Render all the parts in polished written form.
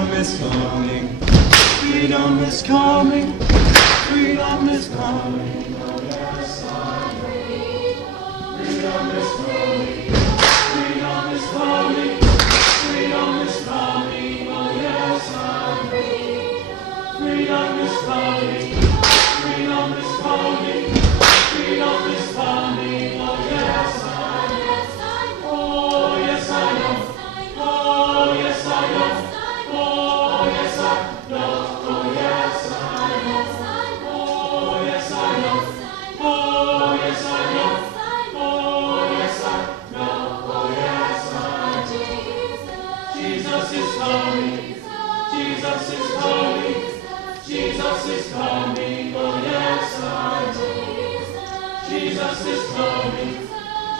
Freedom is coming. Freedom is coming. Freedom is coming. Oh yes, I'm free. Freedom is coming. Freedom is coming. Freedom is coming. Oh yes, I'm free. Freedom is coming. Freedom is coming. Freedom is coming. Oh yes, I'm free. Oh yes, I know. Oh yes, I know. Oh yes, I know. Oh yes, I know. Oh yes, I know. Oh yes, I know. Oh yes, I know. Oh yes, I know. Jesus is coming. Jesus is coming. Jesus is coming. Oh yes, I know. Jesus is coming.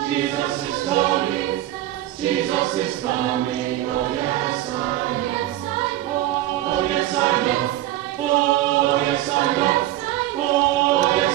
Jesus is coming. Jesus is coming. Oh yes, I know. Oh yes, I know. Oh yes, I know. Oh yes,